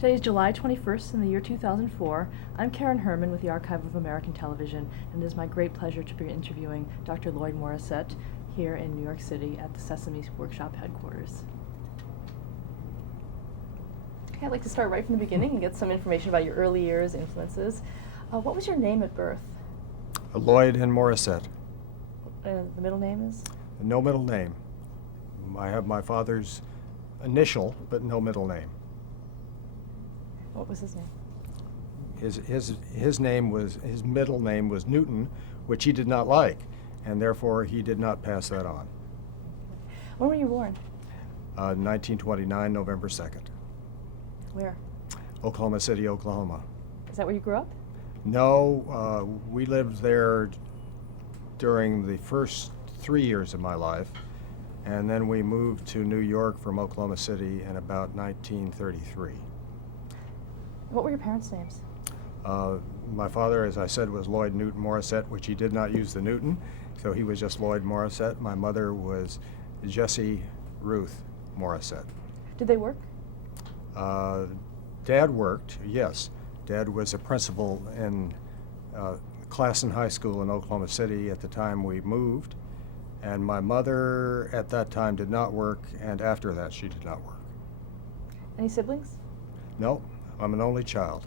Today is July 21st in the year 2004. I'm Karen Herman with the Archive of American Television, and it is my great pleasure to be interviewing Dr. Lloyd Morrisett here in New York City at the Sesame Workshop headquarters. Okay, I'd like to start right from the beginning and get some information about your early years, influences. What was your name at birth? Lloyd and Morrisett. The middle name is? No middle name. I have my father's initial, but no middle name. What was his name? His middle name was Newton, which he did not like, and therefore he did not pass that on. When were you born? 1929, November 2nd. Where? Oklahoma City, Oklahoma. Is that where you grew up? No, we lived there during the first 3 years of my life, and then we moved to New York from Oklahoma City in about 1933. What were your parents' names? My father, as I said, was Lloyd Newton Morrisett, which he did not use the Newton, so he was just Lloyd Morrisett. My mother was Jessie Ruth Morrisett. Did they work? Dad worked, yes. Dad was a principal in Classen High School in Oklahoma City at the time we moved, and my mother at that time did not work, and after that she did not work. Any siblings? No, I'm an only child.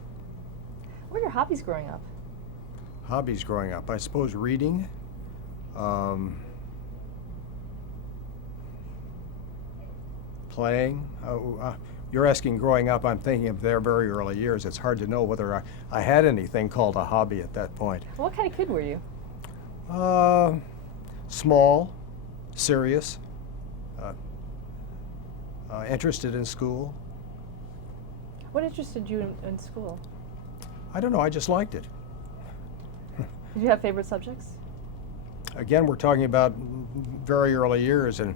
What were your hobbies growing up? Hobbies growing up, I suppose reading, playing. You're asking growing up, I'm thinking of their very early years. It's hard to know whether I had anything called a hobby at that point. Well, what kind of kid were you? Small, serious, interested in school. What interested you in school? I don't know, I just liked it. Did you have favorite subjects? Again, we're talking about very early years, and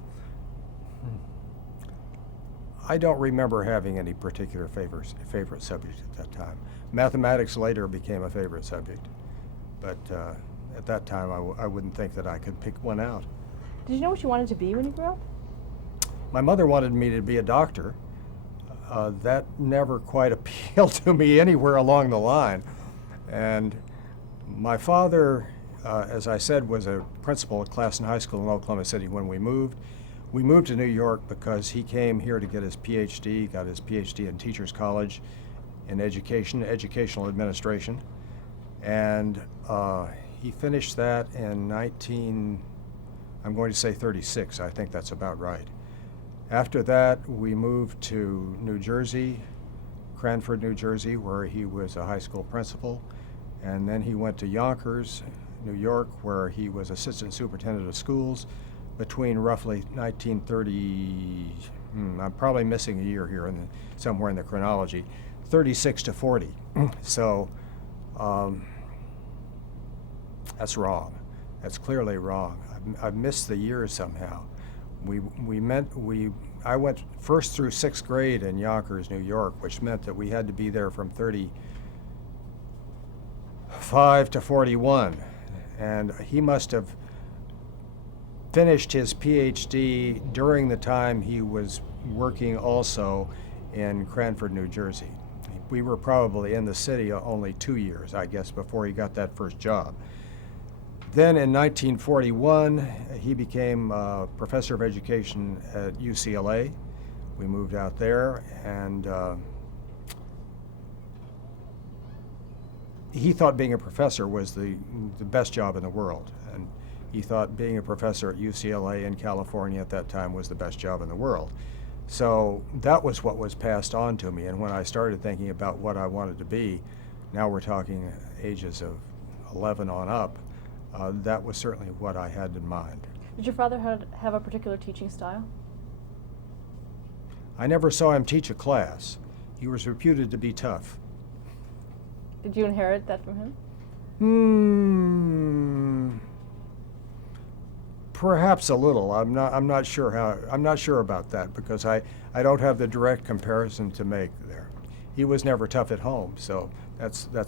I don't remember having any particular favorite subject at that time. Mathematics later became a favorite subject, but at that time I wouldn't think that I could pick one out. Did you know what you wanted to be when you grew up? My mother wanted me to be a doctor. That never quite appealed to me anywhere along the line. And my father, as I said, was a principal at Classen High School in Oklahoma City when we moved. We moved to New York because he came here to get his PhD, got his PhD in Teachers College in educational administration. And he finished that in I'm going to say 36, I think that's about right. After that, we moved to New Jersey, Cranford, New Jersey, where he was a high school principal. And then he went to Yonkers, New York, where he was assistant superintendent of schools between roughly 1930, I'm probably missing a year here somewhere in the chronology, 36 to 40. So that's wrong. That's clearly wrong. I've missed the years somehow. I went first through sixth grade in Yonkers, New York, which meant that we had to be there from 35 to 41. And he must have finished his PhD during the time he was working also in Cranford, New Jersey. We were probably in the city only 2 years, I guess, before he got that first job. Then in 1941, he became a professor of education at UCLA. We moved out there, and he thought being a professor was the best job in the world. And he thought being a professor at UCLA in California at that time was the best job in the world. So that was what was passed on to me. And when I started thinking about what I wanted to be, now we're talking ages of 11 on up, that was certainly what I had in mind. Did your father have a particular teaching style? I never saw him teach a class. He was reputed to be tough. Did you inherit that from him? Perhaps a little. I'm not sure about that, because I don't have the direct comparison to make there. He was never tough at home, so that's a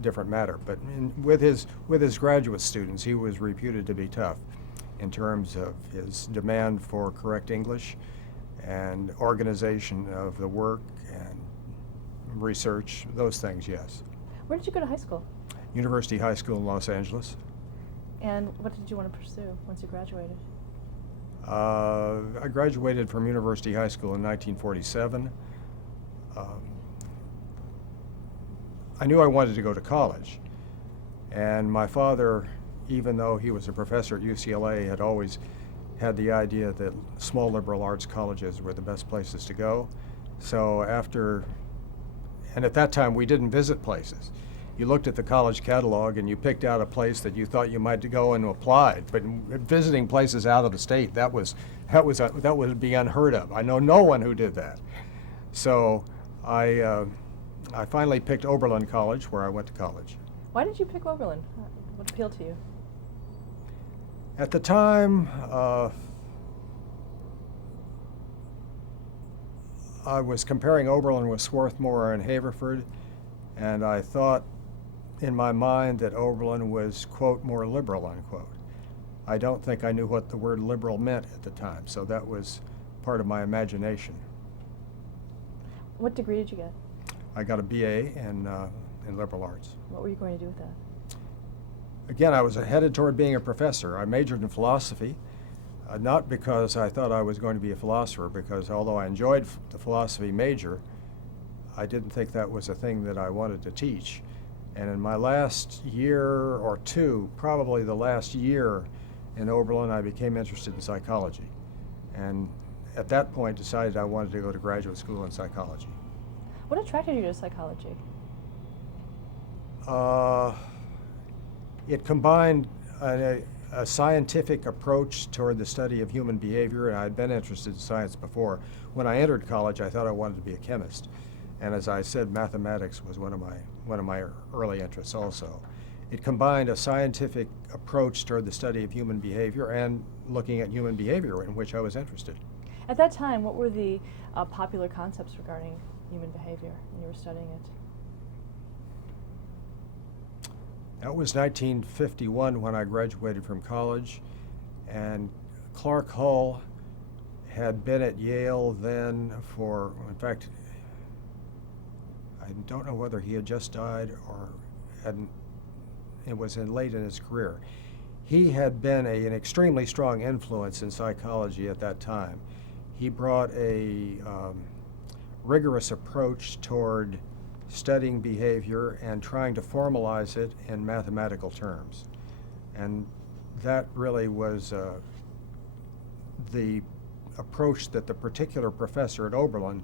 different matter. But with his graduate students, he was reputed to be tough in terms of his demand for correct English and organization of the work and research, those things, yes. Where did you go to high school? University High School in Los Angeles. And what did you want to pursue once you graduated? I graduated from University High School in 1947. I knew I wanted to go to college, and my father, even though he was a professor at UCLA, had always had the idea that small liberal arts colleges were the best places to go. So and at that time we didn't visit places. You looked at the college catalog and you picked out a place that you thought you might go and applied. But visiting places out of the state, that would be unheard of. I know no one who did that. So I finally picked Oberlin College, where I went to college. Why did you pick Oberlin? What appealed to you? At the time, I was comparing Oberlin with Swarthmore and Haverford, and I thought in my mind that Oberlin was, quote, more liberal, unquote. I don't think I knew what the word liberal meant at the time, so that was part of my imagination. What degree did you get? I got a BA in liberal arts. What were you going to do with that? Again, I was headed toward being a professor. I majored in philosophy, not because I thought I was going to be a philosopher, because although I enjoyed the philosophy major, I didn't think that was a thing that I wanted to teach. And in my last year or two, probably the last year in Oberlin, I became interested in psychology. And at that point decided I wanted to go to graduate school in psychology. What attracted you to psychology? It combined a scientific approach toward the study of human behavior, and I'd been interested in science before. When I entered college, I thought I wanted to be a chemist. And as I said, mathematics was one of my early interests also. It combined a scientific approach toward the study of human behavior and looking at human behavior, in which I was interested. At that time, what were the popular concepts regarding human behavior when you were studying it? That was 1951 when I graduated from college, and Clark Hull had been at Yale then for, in fact, I don't know whether he had just died or it was late in his career. He had been an extremely strong influence in psychology at that time. He brought a rigorous approach toward studying behavior and trying to formalize it in mathematical terms. And that really was the approach that the particular professor at Oberlin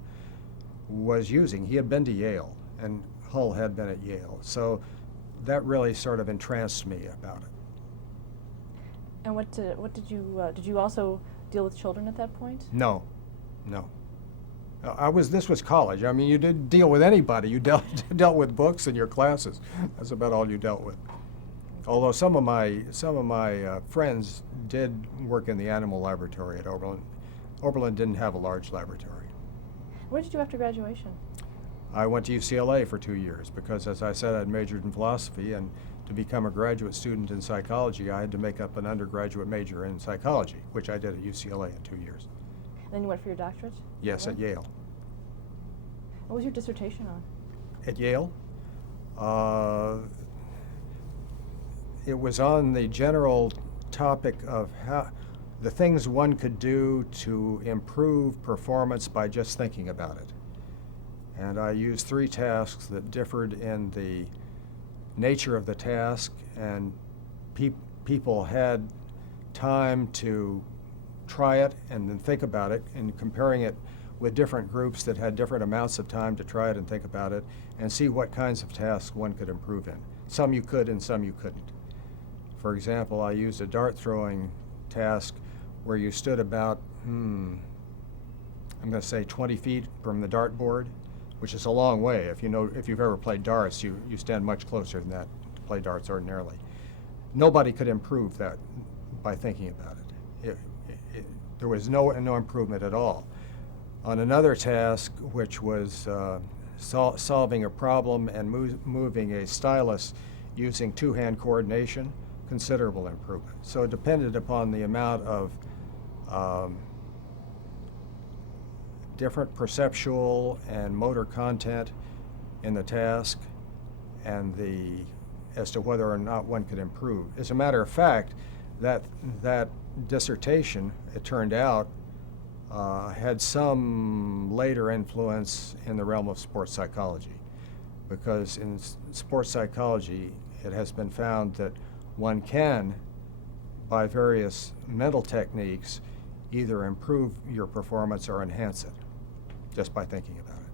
was using. He had been to Yale, and Hull had been at Yale. So that really sort of entranced me about it. And what did you also deal with children at that point? No. This was college. I mean, you didn't deal with anybody. You dealt with books and your classes. That's about all you dealt with. Although some of my friends did work in the animal laboratory at Oberlin. Oberlin didn't have a large laboratory. What did you do after graduation? I went to UCLA for 2 years because, as I said, I'd majored in philosophy, and to become a graduate student in psychology, I had to make up an undergraduate major in psychology, which I did at UCLA in 2 years. And then you went for your doctorate? Yes, at Yale. What was your dissertation on? At Yale? It was on the general topic of the things one could do to improve performance by just thinking about it. And I used 3 tasks that differed in the nature of the task, and people had time to try it and then think about it, and comparing it with different groups that had different amounts of time to try it and think about it and see what kinds of tasks one could improve in. Some you could and some you couldn't. For example, I used a dart throwing task where you stood about, I'm going to say 20 feet from the dartboard, which is a long way. If you've ever played darts, you stand much closer than that to play darts ordinarily. Nobody could improve that by thinking about it. There was no improvement at all. On another task, which was solving a problem and moving a stylus using 2-hand coordination, considerable improvement. So it depended upon the amount of different perceptual and motor content in the task and as to whether or not one could improve. As a matter of fact, that dissertation, it turned out, had some later influence in the realm of sports psychology, because in sports psychology it has been found that one can, by various mental techniques, either improve your performance or enhance it, just by thinking about it.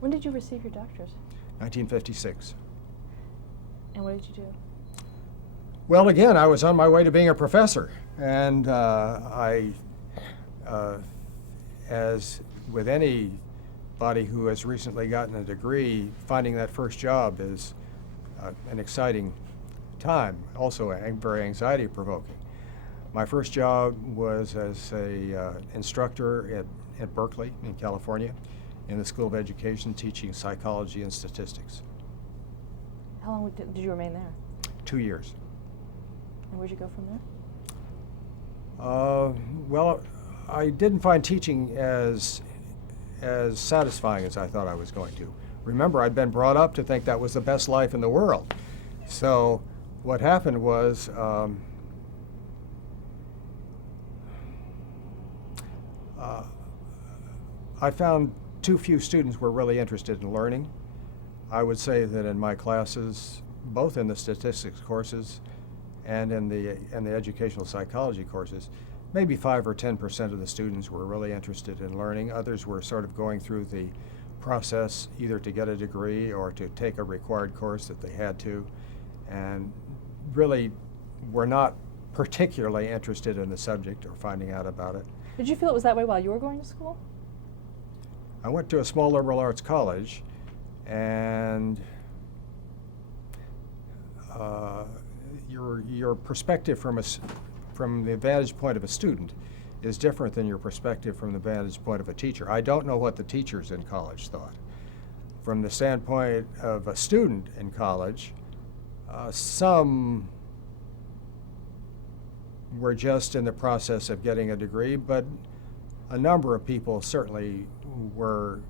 When did you receive your doctorate? 1956. And what did you do? Well, again, I was on my way to being a professor, and as with anybody who has recently gotten a degree, finding that first job is an exciting time, also very anxiety-provoking. My first job was as a instructor at Berkeley in California in the School of Education, teaching psychology and statistics. How long did you remain there? 2 years. And where'd you go from there? Well, I didn't find teaching as satisfying as I thought I was going to. Remember, I'd been brought up to think that was the best life in the world. So what happened was I found too few students were really interested in learning. I would say that in my classes, both in the statistics courses and in the educational psychology courses, maybe 5 or 10% of the students were really interested in learning. Others were sort of going through the process either to get a degree or to take a required course that they had to, and really were not particularly interested in the subject or finding out about it. Did you feel it was that way while you were going to school? I went to a small liberal arts college, and your perspective from the vantage point of a student is different than your perspective from the vantage point of a teacher. I don't know what the teachers in college thought. From the standpoint of a student in college, some were just in the process of getting a degree, but a number of people certainly were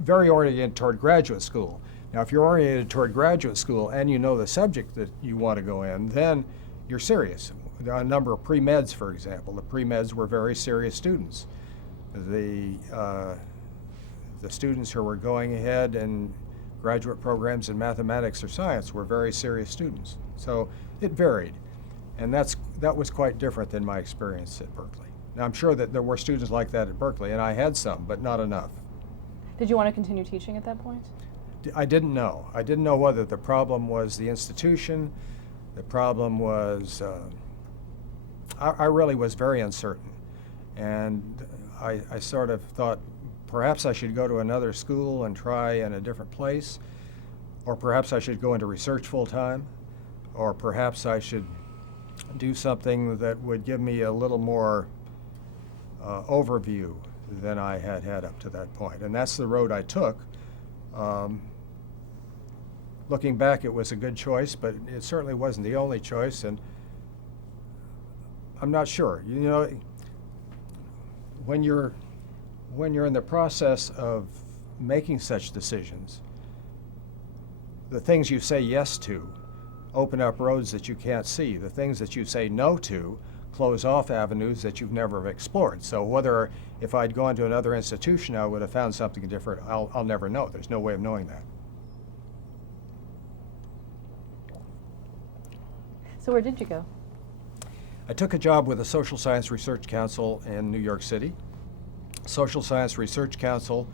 very oriented toward graduate school. Now, if you're oriented toward graduate school and you know the subject that you want to go in, then you're serious. There are a number of pre-meds, for example. The pre-meds were very serious students. The students who were going ahead in graduate programs in mathematics or science were very serious students. So it varied, and that was quite different than my experience at Berkeley. Now, I'm sure that there were students like that at Berkeley, and I had some, but not enough. Did you want to continue teaching at that point? I didn't know. I didn't know whether the problem was the institution. The problem was, I really was very uncertain. And I sort of thought perhaps I should go to another school and try in a different place, or perhaps I should go into research full time, or perhaps I should do something that would give me a little more overview than I had up to that point. And that's the road I took. Looking back, it was a good choice, but it certainly wasn't the only choice, and I'm not sure. You know, when you're in the process of making such decisions, the things you say yes to open up roads that you can't see. The things that you say no to close off avenues that you've never explored. So if I'd gone to another institution, I would have found something different. I'll never know. There's no way of knowing that. So where did you go? I took a job with the Social Science Research Council in New York City. Social Science Research Council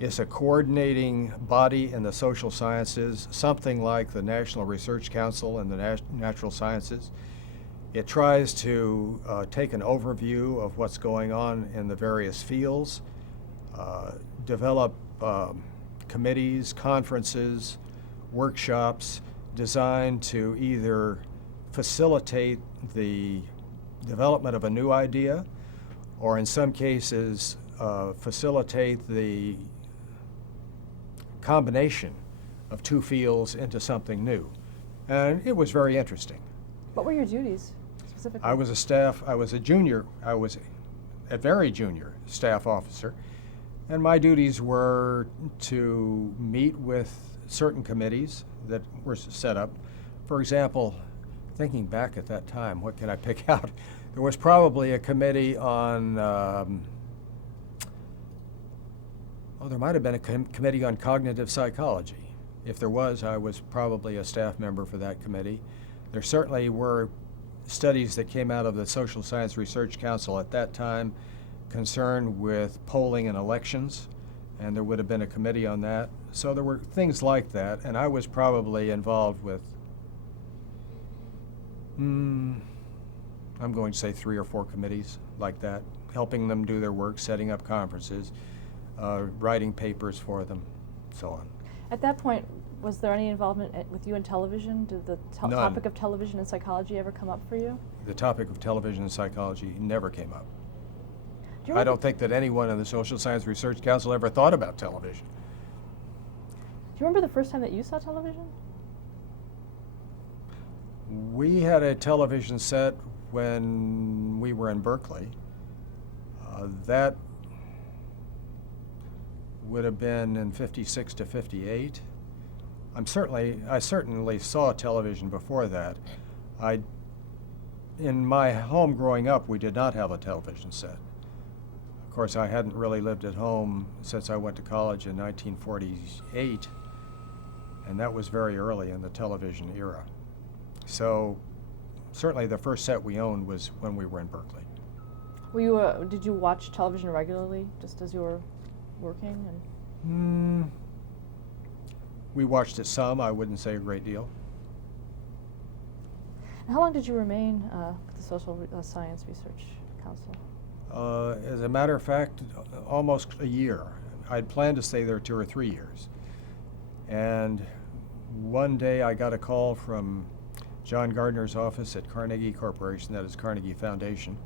is a coordinating body in the social sciences, something like the National Research Council in the natural sciences. It tries to take an overview of what's going on in the various fields, develop committees, conferences, workshops designed to either facilitate the development of a new idea, or in some cases facilitate the combination of two fields into something new. And it was very interesting. What were your duties specifically? I was a very junior staff officer, And my duties were to meet with certain committees that were set up. For example, thinking back at that time, what can I pick out? There was probably a committee on, there might have been a committee on cognitive psychology. If there was, I was probably a staff member for that committee. There certainly were studies that came out of the Social Science Research Council at that time concerned with polling and elections, and there would have been a committee on that. So there were things like that, and I was probably involved with, I'm going to say 3 or 4 committees like that, helping them do their work, setting up conferences, writing papers for them, so on. At that point, was there any involvement with you in television? Did the topic of television and psychology ever come up for you? The topic of television and psychology never came up. Do I don't think that anyone in the Social Science Research Council ever thought about television. Do you remember the first time that you saw television? We had a television set when we were in Berkeley. That would have been in '56 to '58. I certainly saw television before that. In my home growing up, we did not have a television set. Of course, I hadn't really lived at home since I went to college in 1948, and that was very early in the television era. So certainly the first set we owned was when we were in Berkeley. Did you watch television regularly, just as you were working? We watched it some, I wouldn't say a great deal. And how long did you remain with the Social Science Research Council? As a matter of fact, almost a year. I'd planned to stay there 2 or 3 years. And one day I got a call from John Gardner's office at Carnegie Corporation, that is Carnegie Foundation.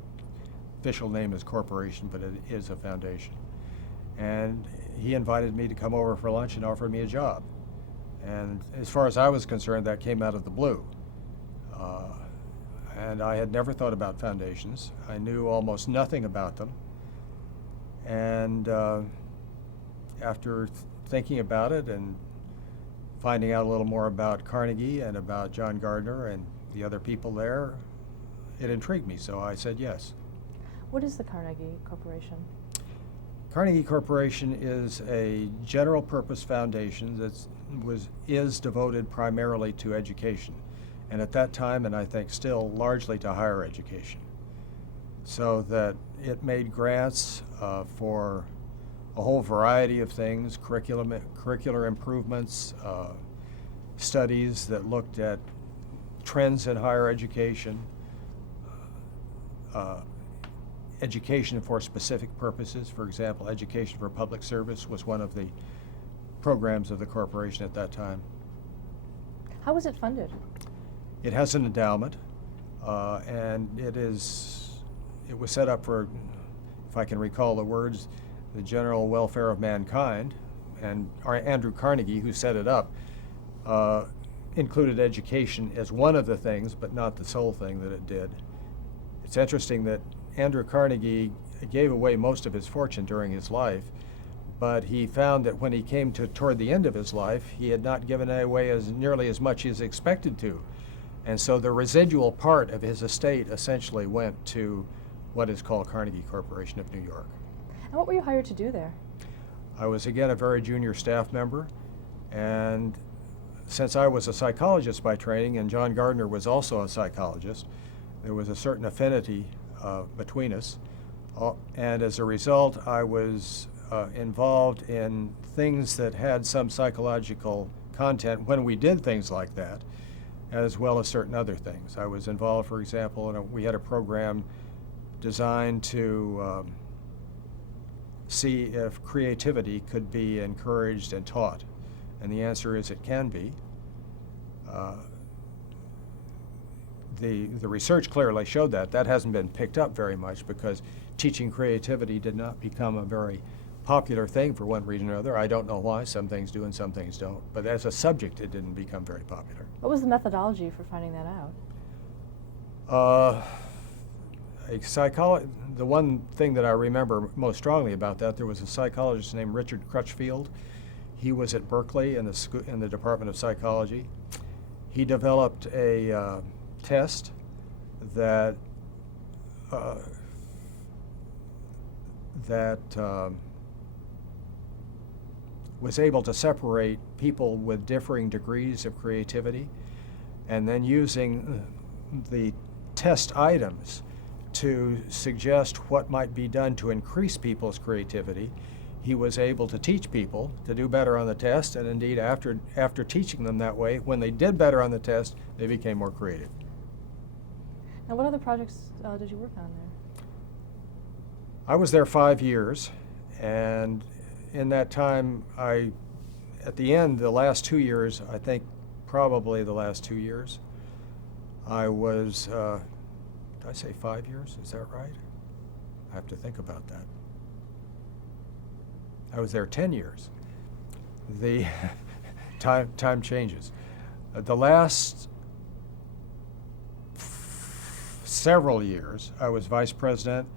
Official name is corporation, but it is a foundation. And he invited me to come over for lunch and offered me a job. And as far as I was concerned, that came out of the blue. And I had never thought about foundations. I knew almost nothing about them. And after thinking about it and finding out a little more about Carnegie and about John Gardner and the other people there, it intrigued me, so I said yes. What is the Carnegie Corporation? Carnegie Corporation is a general purpose foundation that is devoted primarily to education. And at that time, and I think still, largely to higher education. So that it made grants for a whole variety of things, curricular improvements, studies that looked at trends in higher education, education for specific purposes. For example, education for public service was one of the programs of the corporation at that time. How was it funded? It has an endowment, and it was set up for, if I can recall the words, the general welfare of mankind. And Andrew Carnegie, who set it up, included education as one of the things, but not the sole thing that it did. It's interesting that Andrew Carnegie gave away most of his fortune during his life, but he found that when he came toward the end of his life, he had not given away nearly as much as expected to. And so the residual part of his estate essentially went to what is called Carnegie Corporation of New York. And what were you hired to do there? I was, again, a very junior staff member, and since I was a psychologist by training and John Gardner was also a psychologist, there was a certain affinity between us. And as a result, I was involved in things that had some psychological content when we did things like that, as well as certain other things. I was involved, for example, we had a program designed to see if creativity could be encouraged and taught. And the answer is it can be. The research clearly showed that. That hasn't been picked up very much because teaching creativity did not become a very popular thing for one reason or another. I don't know why. Some things do and some things don't. But as a subject, it didn't become very popular. What was the methodology for finding that out? the one thing that I remember most strongly about that, there was a psychologist named Richard Crutchfield. He was at Berkeley in the Department of Psychology. He developed a test that was able to separate people with differing degrees of creativity, and then using the test items to suggest what might be done to increase people's creativity, he was able to teach people to do better on the test, and indeed after teaching them that way, when they did better on the test, they became more creative. Now, what other projects did you work on there? I was there 5 years, and in that time, at the end, the last 2 years, I think probably the last 2 years, I was, did I say 5 years? Is that right? I have to think about that. I was there 10 years. The time changes. The last several years, I was vice president,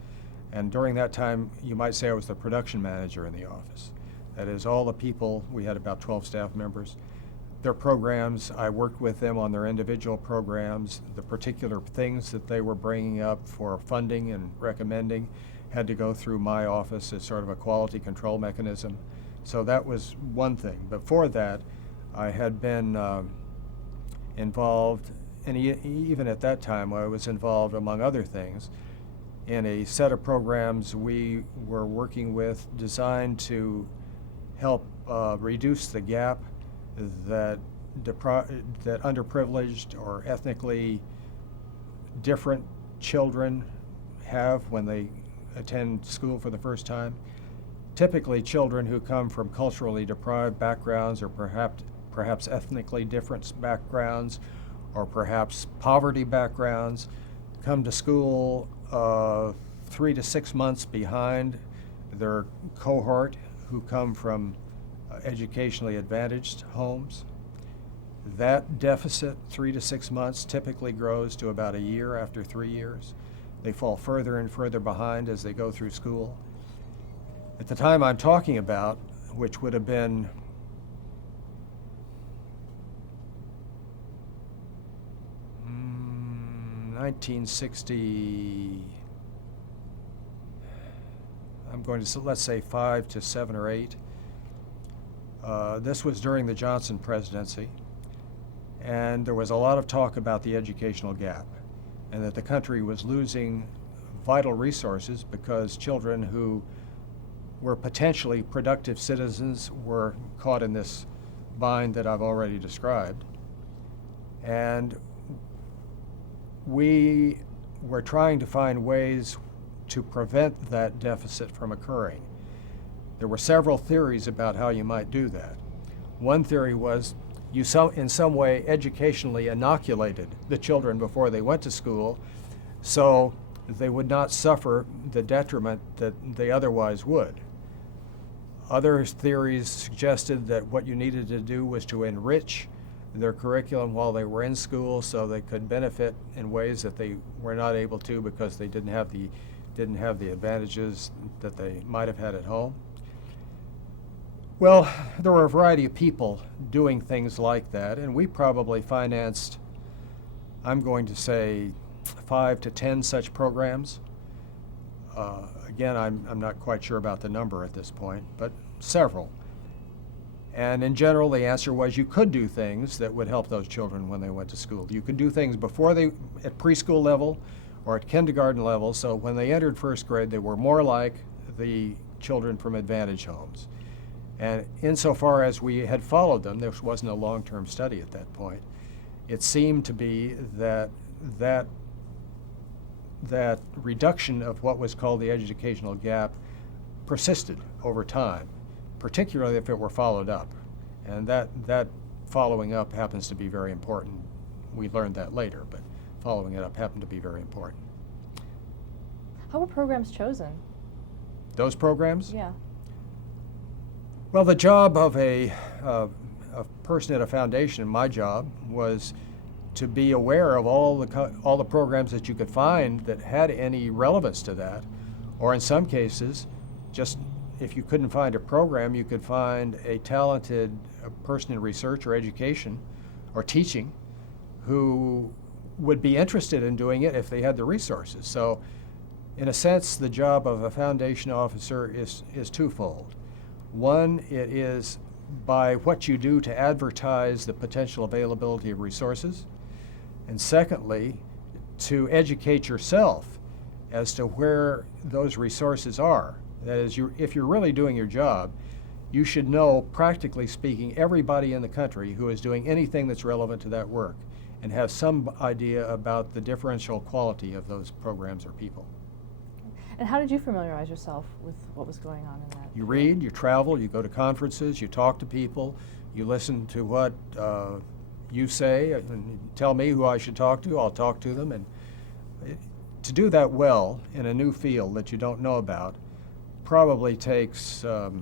and during that time, you might say I was the production manager in the office. That is, all the people, we had about 12 staff members, their programs, I worked with them on their individual programs. The particular things that they were bringing up for funding and recommending had to go through my office as sort of a quality control mechanism. So that was one thing. Before that, I had been involved, and even at that time, I was involved, among other things, in a set of programs we were working with designed to help reduce the gap that underprivileged or ethnically different children have when they attend school for the first time. Typically children who come from culturally deprived backgrounds, or perhaps ethnically different backgrounds, or perhaps poverty backgrounds, come to school 3 to 6 months behind their cohort who come from educationally advantaged homes. That deficit, 3 to 6 months, typically grows to about a year after 3 years. They fall further and further behind as they go through school. At the time I'm talking about, which would have been (1960), I'm going to, let's say 5 to 7 or 8. This was during the Johnson presidency, and there was a lot of talk about the educational gap, and that the country was losing vital resources because children who were potentially productive citizens were caught in this bind that I've already described. And we were trying to find ways to prevent that deficit from occurring. There were several theories about how you might do that. One theory was you in some way educationally inoculated the children before they went to school so they would not suffer the detriment that they otherwise would. Other theories suggested that what you needed to do was to enrich their curriculum while they were in school so they could benefit in ways that they were not able to because they didn't have the advantages that they might have had at home. Well, there were a variety of people doing things like that, and we probably financed, I'm going to say, 5 to 10 such programs. Again, I'm not quite sure about the number at this point, but several. And in general, the answer was you could do things that would help those children when they went to school. You could do things before at preschool level or at kindergarten level, so when they entered first grade, they were more like the children from advantaged homes. And insofar as we had followed them, there wasn't a long-term study at that point, it seemed to be that reduction of what was called the educational gap persisted over time, particularly if it were followed up. And that following up happens to be very important. We learned that later, but following it up happened to be very important. How were programs chosen? Those programs? Yeah. Well, the job of a person at a foundation, my job, was to be aware of all the programs that you could find that had any relevance to that, or in some cases, just if you couldn't find a program, you could find a talented person in research or education or teaching who would be interested in doing it if they had the resources. So in a sense, the job of a foundation officer is twofold. One, it is by what you do to advertise the potential availability of resources. And secondly, to educate yourself as to where those resources are. That is, if you're really doing your job, you should know, practically speaking, everybody in the country who is doing anything that's relevant to that work and have some idea about the differential quality of those programs or people. And how did you familiarize yourself with what was going on in that? You read, you travel, you go to conferences, you talk to people, you listen to what you say, and tell me who I should talk to, I'll talk to them. And to do that well in a new field that you don't know about probably takes 2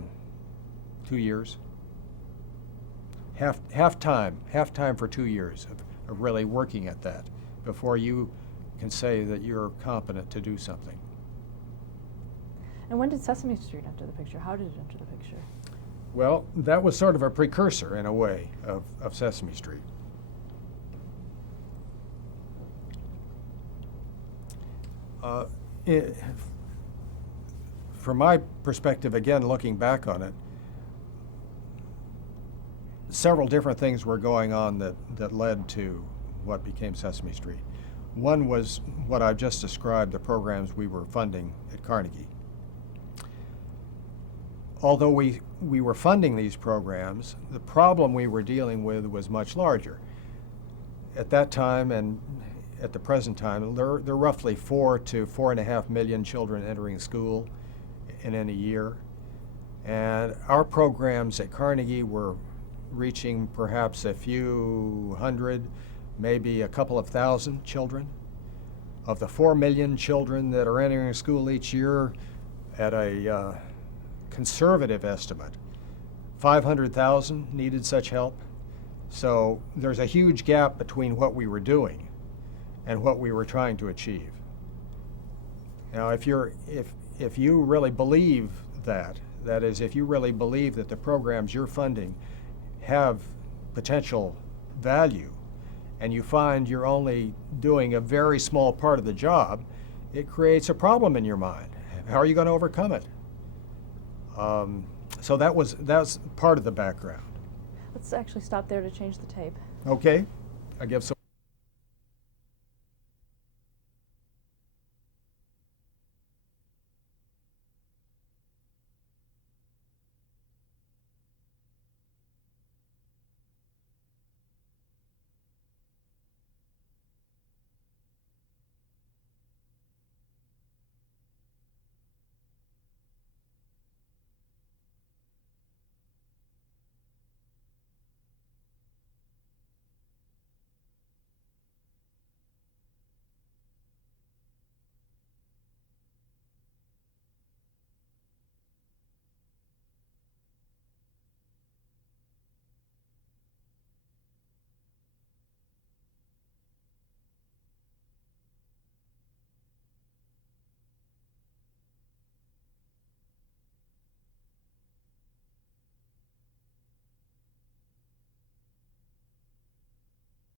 years. Half time for 2 years of really working at that before you can say that you're competent to do something. And when did Sesame Street enter the picture? How did it enter the picture? Well, that was sort of a precursor, in a way, of Sesame Street. From my perspective, again, looking back on it, several different things were going on that led to what became Sesame Street. One was what I've just described, the programs we were funding at Carnegie. Although we were funding these programs, the problem we were dealing with was much larger. At that time and at the present time, there are roughly 4 to 4.5 million children entering school in any year. And our programs at Carnegie were reaching perhaps a few hundred, maybe a couple of thousand children. Of the 4 million children that are entering school each year, at a conservative estimate, 500,000 needed such help. So there's a huge gap between what we were doing and what we were trying to achieve. Now, if you really believe that is, if you really believe that the programs you're funding have potential value, and you find you're only doing a very small part of the job, it creates a problem in your mind. How are you going to overcome it? So that's part of the background. Let's actually stop there to change the tape. Okay, I give some.